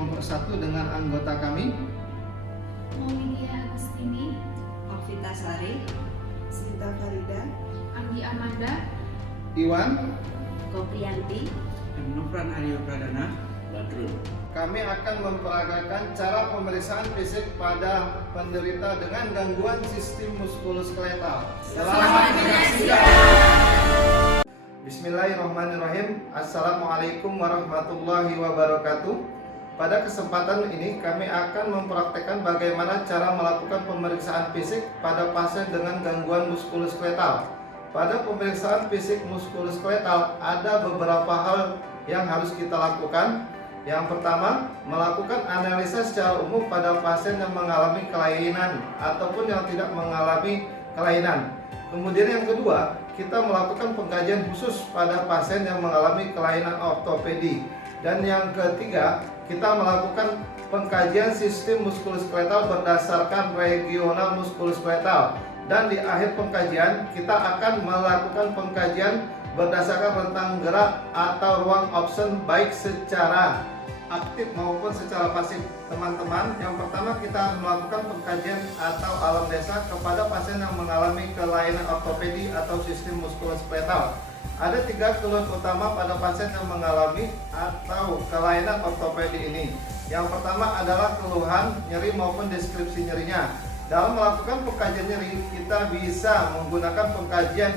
mempersatu dengan anggota kami. Maulidia Agustini, Alvita Sari, Sinta Farida, Anggi Amanda, Iwan. Koprianti, Nufran Aryo Pradana, Badrul. Kami akan memperagakan cara pemeriksaan fisik pada penderita dengan gangguan sistem muskuloskeletal. Selamat menyaksikan. Bismillahirrahmanirrahim. Assalamualaikum warahmatullahi wabarakatuh. Pada kesempatan ini kami akan mempraktekkan bagaimana cara melakukan pemeriksaan fisik pada pasien dengan gangguan muskuloskeletal. Pada pemeriksaan fisik muskuloskeletal ada beberapa hal yang harus kita lakukan. Yang pertama, melakukan analisa secara umum pada pasien yang mengalami kelainan ataupun yang tidak mengalami kelainan. Kemudian yang kedua, kita melakukan pengkajian khusus pada pasien yang mengalami kelainan ortopedi. Dan yang ketiga, kita melakukan pengkajian sistem muskuloskeletal berdasarkan regional muskuloskeletal. Dan di akhir pengkajian, kita akan melakukan pengkajian berdasarkan rentang gerak atau ruang option baik secara aktif maupun secara pasif. Teman-teman, yang pertama kita melakukan pengkajian atau alam desa kepada pasien yang mengalami kelainan ortopedi atau sistem muskuloskeletal. Ada 3 keluhan utama pada pasien yang mengalami atau kelainan ortopedi ini. Yang pertama adalah keluhan nyeri maupun deskripsi nyerinya. Dalam melakukan pengkajian nyeri, kita bisa menggunakan pengkajian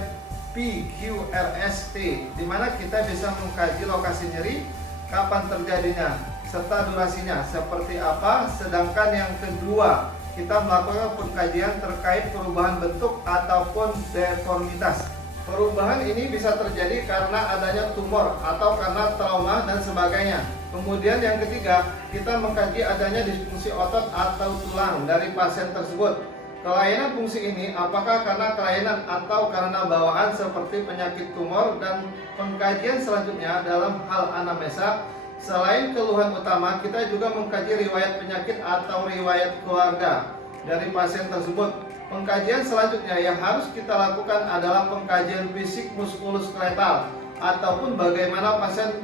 PQRST, di mana kita bisa mengkaji lokasi nyeri, kapan terjadinya, serta durasinya seperti apa. Sedangkan yang kedua, kita melakukan pengkajian terkait perubahan bentuk ataupun deformitas. Perubahan ini bisa terjadi karena adanya tumor atau karena trauma dan sebagainya. Kemudian yang ketiga, kita mengkaji adanya disfungsi otot atau tulang dari pasien tersebut. Kelainan fungsi ini apakah karena kelainan atau karena bawaan seperti penyakit tumor. Dan pengkajian selanjutnya dalam hal anamnesa, selain keluhan utama, kita juga mengkaji riwayat penyakit atau riwayat keluarga dari pasien tersebut. Pengkajian selanjutnya yang harus kita lakukan adalah pengkajian fisik muskuloskeletal ataupun bagaimana pasien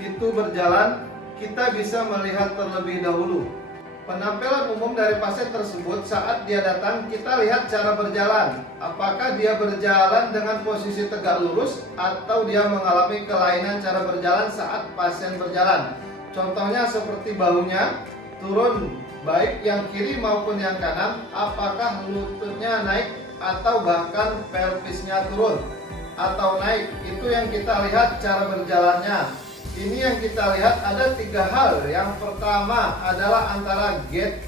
itu berjalan. Kita bisa melihat terlebih dahulu penampilan umum dari pasien tersebut saat dia datang. Kita lihat cara berjalan, apakah dia berjalan dengan posisi tegak lurus atau dia mengalami kelainan cara berjalan saat pasien berjalan. Contohnya seperti bahunya turun, baik yang kiri maupun yang kanan, apakah lututnya naik atau bahkan pelvisnya turun atau naik. Itu yang kita lihat cara berjalannya. Ini yang kita lihat ada 3 hal. Yang pertama adalah antara gait,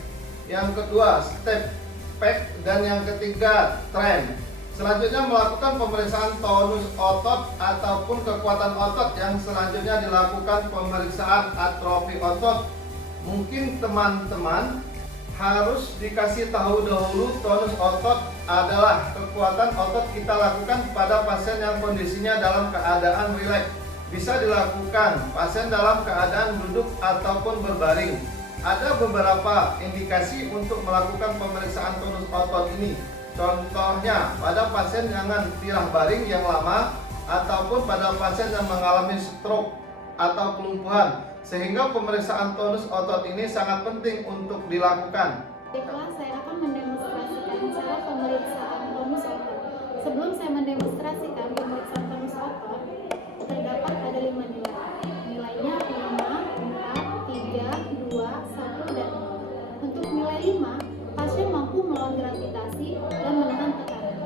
yang kedua step back, dan yang ketiga trend. Selanjutnya melakukan pemeriksaan tonus otot ataupun kekuatan otot. Yang selanjutnya dilakukan pemeriksaan atrofi otot. Mungkin teman-teman harus dikasih tahu dahulu, tonus otot adalah kekuatan otot kita lakukan pada pasien yang kondisinya dalam keadaan rileks. Bisa dilakukan pasien dalam keadaan duduk ataupun berbaring. Ada beberapa indikasi untuk melakukan pemeriksaan tonus otot ini. Contohnya pada pasien dengan tirah baring yang lama ataupun pada pasien yang mengalami stroke atau kelumpuhan, sehingga pemeriksaan tonus otot ini sangat penting untuk dilakukan. baiklah, saya akan mendemonstrasikan cara pemeriksaan tonus otot. Sebelum saya mendemonstrasikan pemeriksaan tonus otot, terdapat ada 5 nilai. Nilainya 5, 4, 3, 2, 1, dan 0. Untuk nilai 5, pasien mampu melawan gravitasi dan menahan tekanan.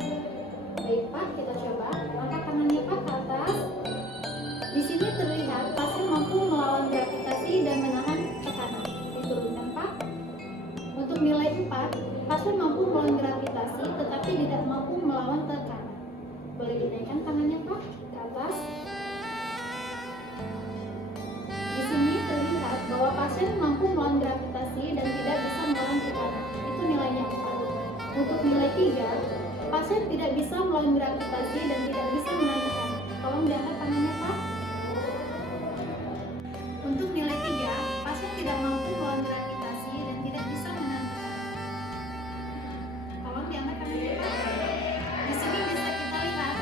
Baik Pak, kita coba. Angkat tangannya Pak ke atas. Di sini terlihat pasien mampu melawan gravitasi dan menahan tekanan. Diturunkan Pak. Untuk nilai 4, pasien mampu melawan gravitasi tetapi tidak mampu melawan tekanan. Boleh dinaikkan tangannya Pak ke atas. Di sini terlihat bahwa pasien mampu melawan gravitasi dan tidak bisa melawan tekanan. Itu nilainya 4. Untuk nilai 3, pasien tidak bisa melawan gravitasi dan tidak bisa menahan tekanan. Tolong diangkat tangannya Pak. Untuk nilai 3, pasien tidak mampu melawan gravitasi dan tidak bisa menahan tekanan. Tolong diangkat tangannya Pak. Di sini bisa kita lihat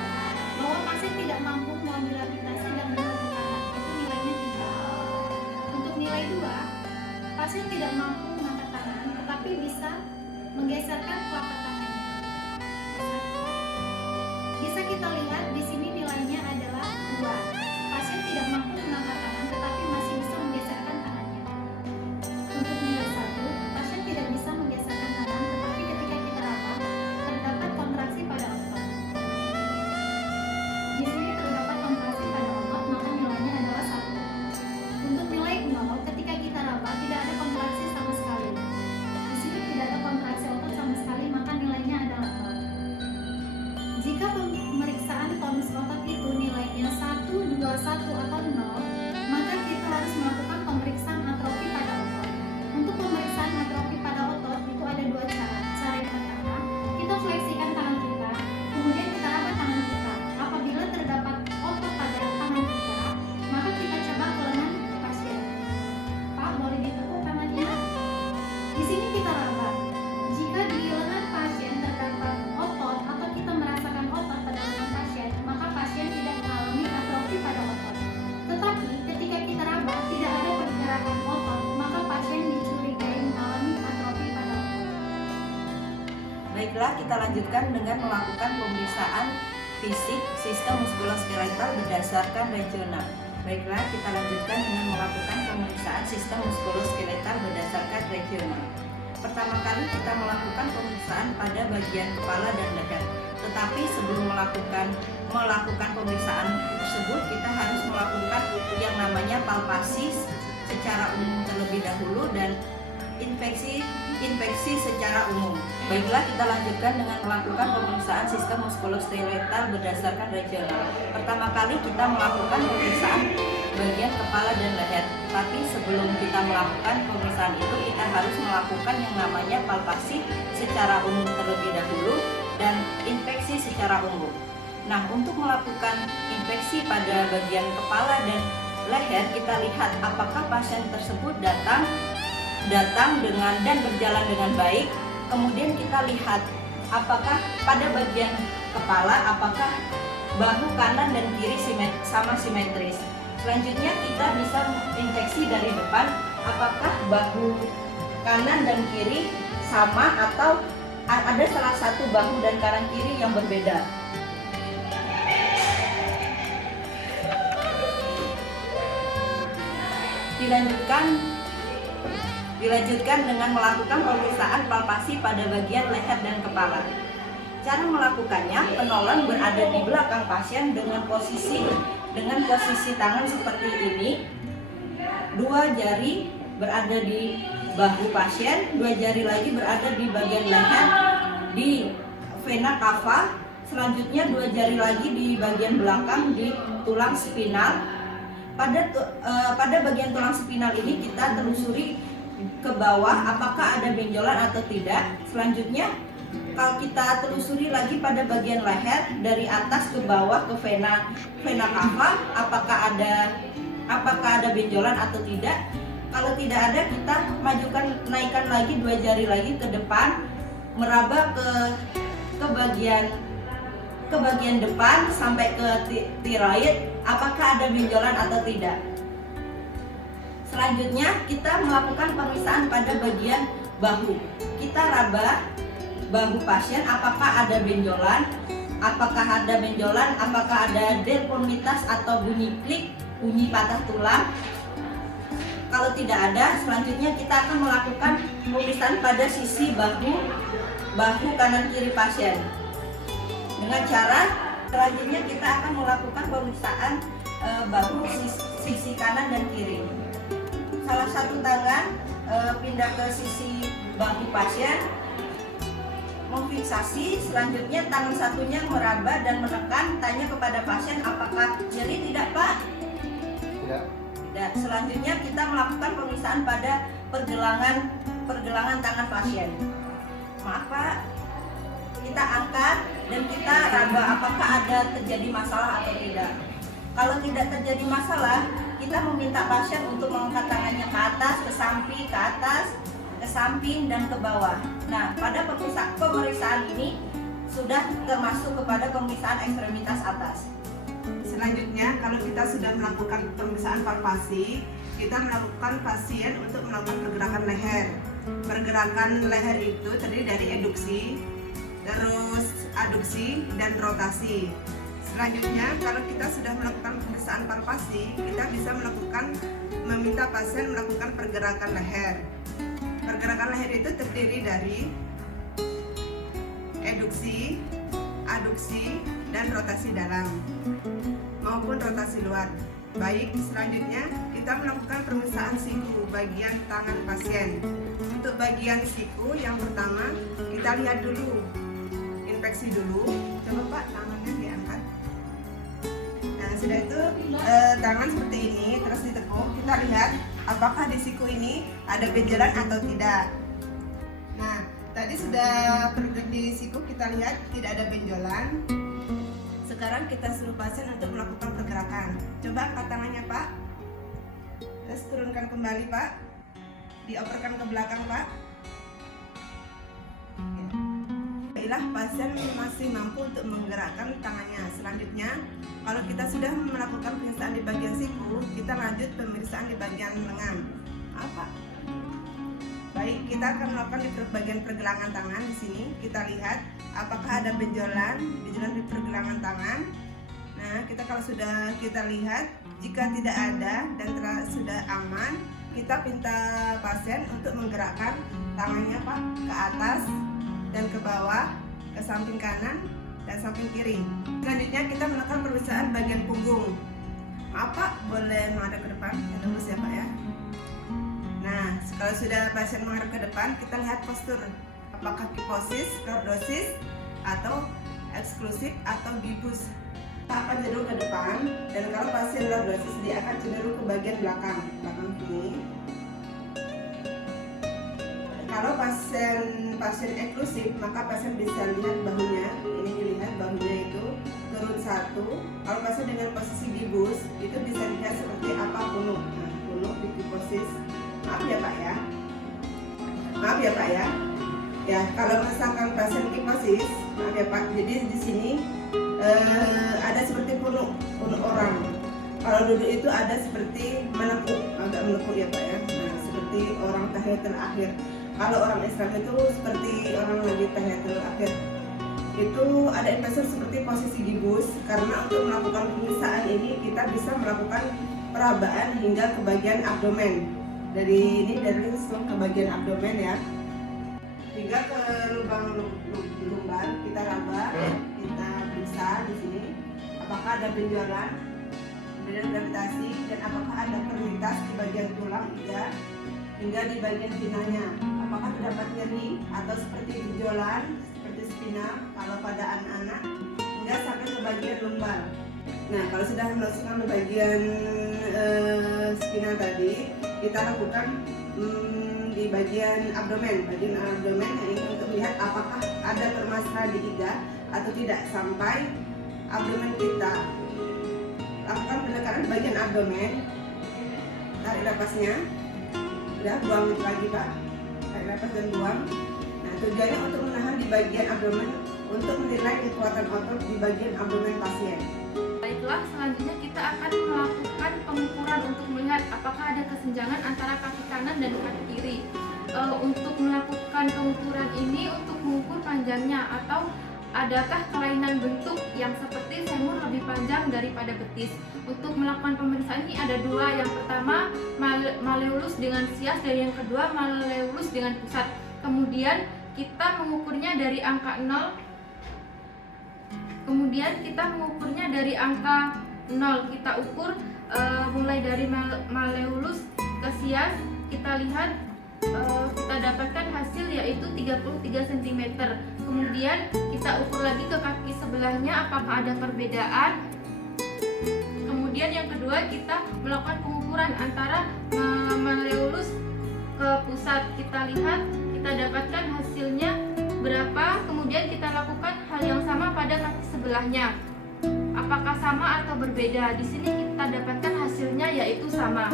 bahwa pasien tidak mampu melawan gravitasi dan menahan tekanan. Itu nilainya 3. Untuk nilai 2, pasien tidak mampu mengangkat tangan, tetapi bisa menggeserkan telapak tangannya. Bisa kita lihat di sini nilainya adalah 2. Pasien tidak mampu mengangkat tangan, tetapi masih bisa menggeserkan tangannya. Untuk nilai 1, pasien tidak bisa menggeserkan tangan, tetapi ketika kita raba, terdapat kontraksi pada otot. Di sini terdapat kontraksi pada otot, maka nilainya adalah 1. Untuk nilai 0, ketika kita raba tidak ada kontraksi sama sekali. Di sini tidak ada kontraksi otot sama sekali, maka nilainya adalah 0. Jika pemeriksaan tonus otot itu nilainya 1, 2, 1 atau 0, maka kita harus melakukan pemeriksaan atrofi pada otot. Untuk pemeriksaan atrofi pada otot itu ada 2 cara. Cara yang pertama, kita fleksikan tangan kita, kemudian kita raba tangan kita. Apabila terdapat otot pada tangan kita, maka kita coba ke lengan pasien. Pak, boleh ditekuk tangannya? Di sini kita raba. Jika di lengan pasien terdapat otot atau kita merasakan otot pada lengan pasien, maka pasien tidak mengalami atrofi pada otot. Tetapi ketika kita raba tidak ada pergerakan otot, maka pasien dicurigai mengalami atrofi pada otot. Baiklah, kita lanjutkan dengan melakukan pemeriksaan fisik sistem muskuloskeletal berdasarkan regional. Baiklah, kita lanjutkan dengan melakukan pemeriksaan sistem muskuloskeletal berdasarkan regional. Pertama kali kita melakukan pemeriksaan pada bagian kepala dan leher. Tetapi sebelum melakukan pemeriksaan tersebut, kita harus melakukan yang namanya palpasi secara umum terlebih dahulu dan infeksi secara umum. Baiklah, kita lanjutkan dengan melakukan pemeriksaan sistem muskuloskeletal berdasarkan regional. Pertama kali kita melakukan pemeriksaan bagian kepala dan leher. Tapi sebelum kita melakukan pemeriksaan itu, kita harus melakukan yang namanya palpasi secara umum terlebih dahulu dan infeksi secara umum. Nah, untuk melakukan infeksi pada bagian kepala dan leher, kita lihat apakah pasien tersebut datang dengan dan berjalan dengan baik. Kemudian kita lihat apakah pada bagian kepala, apakah bahu kanan dan kiri sama simetris. Selanjutnya kita bisa infeksi dari depan, apakah bahu kanan dan kiri sama atau ada salah satu bahu dan kanan kiri yang berbeda. Dilanjutkan dengan melakukan pemeriksaan palpasi pada bagian leher dan kepala. Cara melakukannya, penolong berada di belakang pasien dengan posisi tangan seperti ini. 2 jari berada di bahu pasien, 2 jari lagi berada di bagian leher di vena cava. Selanjutnya 2 jari lagi di bagian belakang di tulang spinal. Pada bagian tulang spinal ini kita telusuri ke bawah apakah ada benjolan atau tidak. Selanjutnya kalau kita telusuri lagi pada bagian leher dari atas ke bawah ke vena cava, apakah ada benjolan atau tidak. Kalau tidak ada, kita naikkan lagi 2 jari lagi ke depan, meraba ke bagian depan sampai ke tiroid, apakah ada benjolan atau tidak. Selanjutnya kita melakukan pemeriksaan pada bagian bahu. Kita raba bahu pasien, apakah ada benjolan, apakah ada deformitas atau bunyi klik, bunyi patah tulang. Kalau tidak ada, selanjutnya kita akan melakukan pemeriksaan pada sisi bahu kanan kiri pasien. Dengan cara selanjutnya kita akan melakukan pemeriksaan bahu sisi kanan dan kiri. Salah satu tangan pindah ke sisi bahu pasien, memfiksasi. Selanjutnya tangan satunya meraba dan menekan, tanya kepada pasien apakah nyeri tidak, Pak? Tidak. Dan selanjutnya kita melakukan pemeriksaan pada pergelangan tangan pasien. Maaf, Pak, kita angkat dan kita raba apakah ada terjadi masalah atau tidak. Kalau tidak terjadi masalah, kita meminta pasien untuk mengangkat tangannya ke atas, ke samping, ke atas, ke samping, dan ke bawah. Nah, pada pemeriksaan ini sudah termasuk kepada pemeriksaan ekstremitas atas. Selanjutnya, kalau kita sudah melakukan pemeriksaan palpasi, kita melakukan pasien untuk melakukan pergerakan pergerakan leher. Pergerakan leher itu terdiri dari eduksi, terus aduksi, dan rotasi. Selanjutnya, kalau kita sudah melakukan pemeriksaan palpasi, kita bisa meminta pasien melakukan pergerakan leher. Pergerakan leher itu terdiri dari eduksi, aduksi, dan rotasi dalam maupun rotasi luar. Baik, selanjutnya kita melakukan pemeriksaan siku bagian tangan pasien. Untuk bagian siku, yang pertama kita lihat dulu, inspeksi dulu. Coba Pak, tangannya diangkat. Nah, sudah itu tangan seperti ini, terus ditekuk. Kita lihat apakah di siku ini ada benjolan atau tidak. Nah, tadi sudah di siku kita lihat tidak ada benjolan. Sekarang kita suruh pasien untuk melakukan pergerakan. Coba angkat tangannya Pak. Terus turunkan kembali Pak. Dioperkan ke belakang Pak. Inilah pasien masih mampu untuk menggerakkan tangannya. Selanjutnya, kalau kita sudah melakukan pemeriksaan di bagian siku, kita lanjut pemeriksaan di bagian lengan. Apa? Baik, kita akan melakukan di bagian pergelangan tangan. Di sini kita lihat apakah ada benjolan di pergelangan tangan. Nah, kalau sudah kita lihat, jika tidak ada dan sudah aman, kita minta pasien untuk menggerakkan tangannya Pak ke atas dan ke bawah, ke samping kanan dan samping kiri. Selanjutnya kita melakukan pemeriksaan bagian punggung. Maaf Pak, boleh menghadap ke depan, lurus ya Pak ya. Nah, kalau sudah pasien menghadap ke depan, kita lihat postur. Apakah kiposis, lordosis, atau eksklusif, atau gibus. Kita akan cenderung ke depan, dan kalau pasien lordosis, dia akan cenderung ke bagian belakang sini. Kalau pasien eksklusif, maka pasien bisa lihat bahunya. Ini dilihat bahunya itu turun satu. Kalau pasien dengan posisi gibus, itu bisa dilihat seperti apa punuk. Nah, punuk di kiposis. Maaf ya Pak ya. Maaf ya Pak ya. Ya, kalau misalkan pasien kiposis, maaf ya Pak. Jadi di sini ada seperti punuk orang. Kalau duduk itu ada seperti menekuk, agak menekuk ya Pak ya. Nah, seperti orang tahiyatul akhir. Kalau orang Islam itu seperti orang lagi tahiyatul akhir. Itu ada investor seperti posisi gibus, karena untuk melakukan pemeriksaan ini kita bisa melakukan perabaan hingga ke bagian abdomen. Dari langsung ke bagian abdomen ya, hingga ke lubang lumbar. Kita raba, kita periksa di sini apakah ada benjolan, benjolan gravitasi, dan apakah ada perlintas di bagian tulang iga hingga di bagian pinanya. Apakah terdapat nyeri atau seperti benjolan, seperti spinal kalau pada anak-anak, hingga sampai ke bagian lumbar. Nah, kalau sudah masukkan ke bagian spinal tadi, kita lakukan di bagian abdomen ini untuk melihat apakah ada permasalahan di iga atau tidak, sampai abdomen kita lakukan pendekatan bagian abdomen. Tarik napasnya, udah buang itu lagi Pak, tarik napas dan buang. Nah, tujuannya untuk menahan di bagian abdomen, untuk menilai kekuatan otot di bagian abdomen pasien. Baiklah, selanjutnya kita akan melakukan pengukuran untuk melihat apakah ada kesenjangan antara kaki kanan dan kaki kiri. Untuk melakukan pengukuran ini untuk mengukur panjangnya, atau adakah kelainan bentuk yang seperti femur lebih panjang daripada betis. Untuk melakukan pemeriksaan ini ada dua. Yang pertama malleolus dengan sias, dan yang kedua malleolus dengan pusat. Kemudian kita mengukurnya dari angka 0. Kita ukur mulai dari malleolus ke sias. Kita lihat, kita dapatkan hasil yaitu 33 cm. Kemudian kita ukur lagi ke kaki sebelahnya apakah ada perbedaan. Kemudian yang kedua, kita melakukan pengukuran antara malleolus ke pusat. Kita lihat, kita dapatkan hasilnya berapa. Kemudian kita lakukan hal yang sama pada kaki sebelahnya. Apakah sama atau berbeda? Di sini kita dapatkan hasilnya yaitu sama.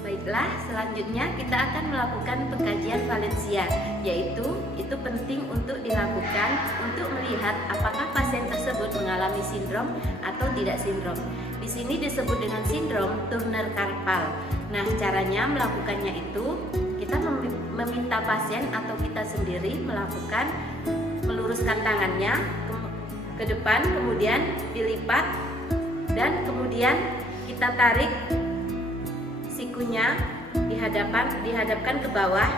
Baiklah, selanjutnya kita akan melakukan pengkajian valensia, yaitu itu penting untuk dilakukan untuk melihat apakah pasien tersebut mengalami sindrom atau tidak sindrom. Di sini disebut dengan sindrom Turner-Carpal. Nah, caranya melakukannya itu kita meminta pasien atau kita sendiri meluruskan tangannya ke depan, kemudian dilipat, dan kemudian kita tarik sikunya dihadapkan ke bawah.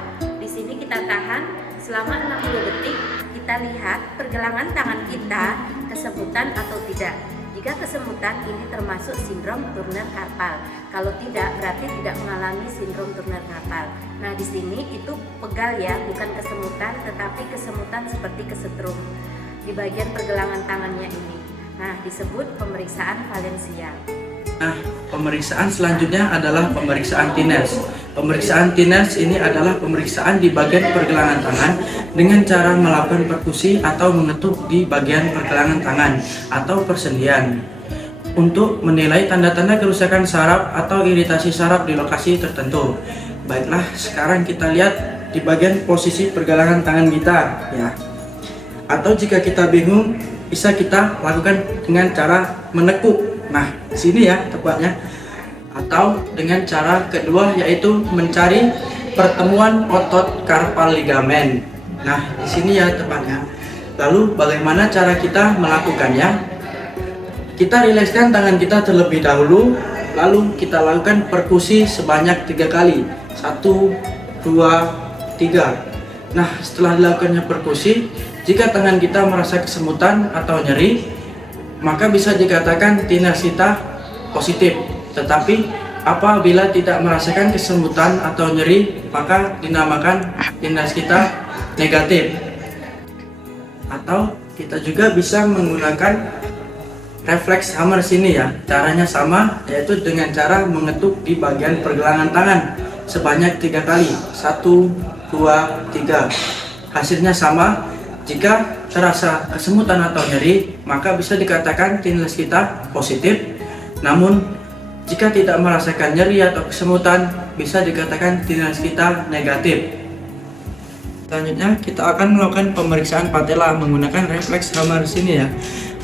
Di sini kita tahan selama 60 detik. Kita lihat pergelangan tangan kita kesemutan atau tidak. Jika kesemutan, ini termasuk sindrom Turner Carpal. Kalau tidak, berarti tidak mengalami sindrom Turner Carpal. Nah, di sini itu pegal ya, bukan kesemutan, tetapi kesemutan seperti kesetrum di bagian pergelangan tangannya ini. Nah, disebut pemeriksaan Valencia. Nah, pemeriksaan selanjutnya adalah pemeriksaan Tinels. Pemeriksaan Tinels ini adalah pemeriksaan di bagian pergelangan tangan dengan cara melakukan perkusi atau mengetuk di bagian pergelangan tangan atau persendian untuk menilai tanda-tanda kerusakan saraf atau iritasi saraf di lokasi tertentu. Baiklah, sekarang kita lihat di bagian posisi pergelangan tangan kita ya. Atau jika kita bingung, bisa kita lakukan dengan cara menekuk. Nah, sini ya tepatnya. Atau dengan cara kedua yaitu mencari pertemuan otot karpal ligamen. Nah, di sini ya tepatnya. Lalu bagaimana cara kita melakukannya? Kita rilekskan tangan kita terlebih dahulu, lalu kita lakukan perkusi sebanyak 3 kali. 1, 2, 3. Nah, setelah dilakukannya perkusi, jika tangan kita merasa kesemutan atau nyeri, maka bisa dikatakan Tinels kita positif. Tetapi apabila tidak merasakan kesemutan atau nyeri, maka dinamakan Tinels kita negatif. Atau kita juga bisa menggunakan refleks hammer sini ya. Caranya sama, yaitu dengan cara mengetuk di bagian pergelangan tangan sebanyak 3 kali. 1, 2, 3. Hasilnya sama. Jika terasa kesemutan atau nyeri, maka bisa dikatakan Tinels kita positif. Namun jika tidak merasakan nyeri atau kesemutan, bisa dikatakan Tinels kita negatif. Selanjutnya kita akan melakukan pemeriksaan patella menggunakan refleks hammer sini ya.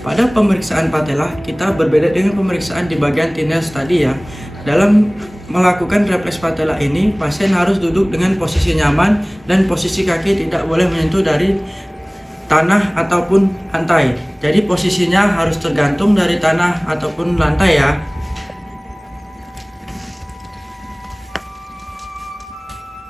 Pada pemeriksaan patella, kita berbeda dengan pemeriksaan di bagian Tinels tadi ya. Dalam melakukan refleks patella ini, pasien harus duduk dengan posisi nyaman dan posisi kaki tidak boleh menyentuh dari tanah ataupun lantai. Jadi posisinya harus tergantung dari tanah ataupun lantai ya.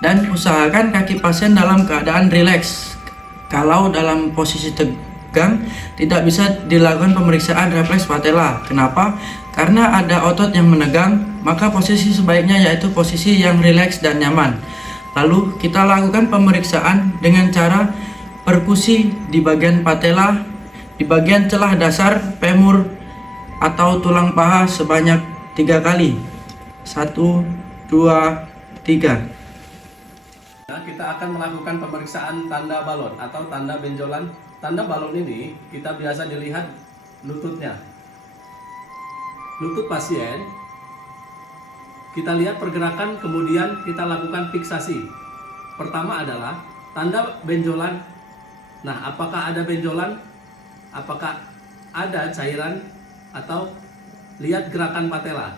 Dan usahakan kaki pasien dalam keadaan rileks. Kalau dalam posisi tegang, tidak bisa dilakukan pemeriksaan refleks patella. Kenapa? Karena ada otot yang menegang, maka posisi sebaiknya yaitu posisi yang rileks dan nyaman. Lalu kita lakukan pemeriksaan dengan cara perkusi di bagian patella, di bagian celah dasar femur atau tulang paha sebanyak 3 kali. 1, 2, 3. Nah, kita akan melakukan pemeriksaan tanda balon atau tanda benjolan. Tanda balon ini kita biasa dilihat lututnya. Lutut pasien, kita lihat pergerakan, kemudian kita lakukan fiksasi. Pertama adalah tanda benjolan. Nah, apakah ada benjolan? Apakah ada cairan? Atau lihat gerakan patella.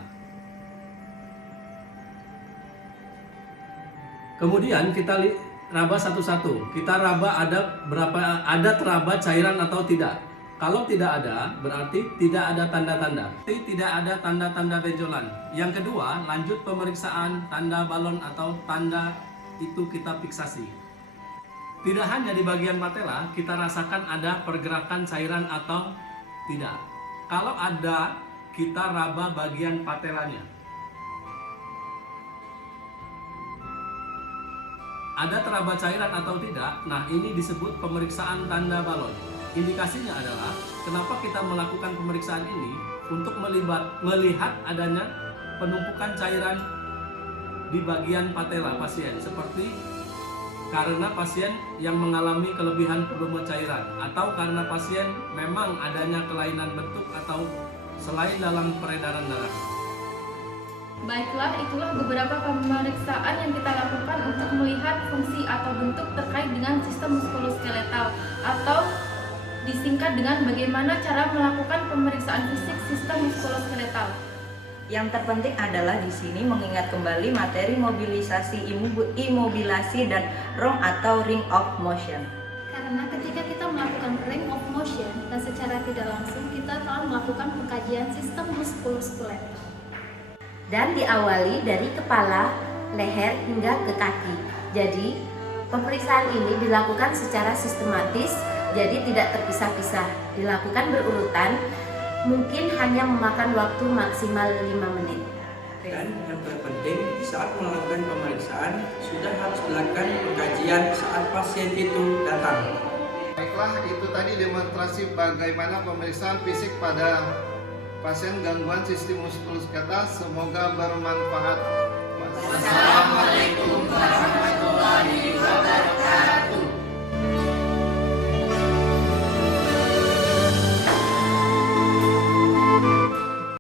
Kemudian kita raba satu-satu. Kita raba ada teraba cairan atau tidak. Kalau tidak ada, berarti tidak ada tanda-tanda. Tidak ada tanda-tanda benjolan. Yang kedua, lanjut pemeriksaan tanda balon atau tanda itu kita fiksasi. Tidak hanya di bagian patella, kita rasakan ada pergerakan cairan atau tidak. Kalau ada, kita raba bagian patellanya. Ada teraba cairan atau tidak, nah ini disebut pemeriksaan tanda balon. Indikasinya adalah, kenapa kita melakukan pemeriksaan ini? Untuk melihat adanya penumpukan cairan di bagian patella pasien, seperti karena pasien yang mengalami kelebihan volume cairan, atau karena pasien memang adanya kelainan bentuk atau selain dalam peredaran darah. Baiklah, itulah beberapa pemeriksaan yang kita lakukan untuk melihat fungsi atau bentuk terkait dengan sistem muskuloskeletal, atau disingkat dengan bagaimana cara melakukan pemeriksaan fisik sistem muskuloskeletal. Yang terpenting adalah di sini mengingat kembali materi mobilisasi imobilasi dan ROM atau ring of motion. Karena ketika kita melakukan ring of motion dan secara tidak langsung kita telah melakukan pengkajian sistem muskuloskeletal. Dan diawali dari kepala, leher hingga ke kaki. Jadi, pemeriksaan ini dilakukan secara sistematis, jadi tidak terpisah-pisah. Dilakukan berurutan, mungkin hanya memakan waktu maksimal 5 menit. Dan yang terpenting saat melakukan pemeriksaan sudah harus dilakukan pengkajian saat pasien itu datang. Baiklah, itu tadi demonstrasi bagaimana pemeriksaan fisik pada pasien gangguan sistem muskuloskeletal. Semoga bermanfaat. Wassalamualaikum warahmatullahi wabarakatuh.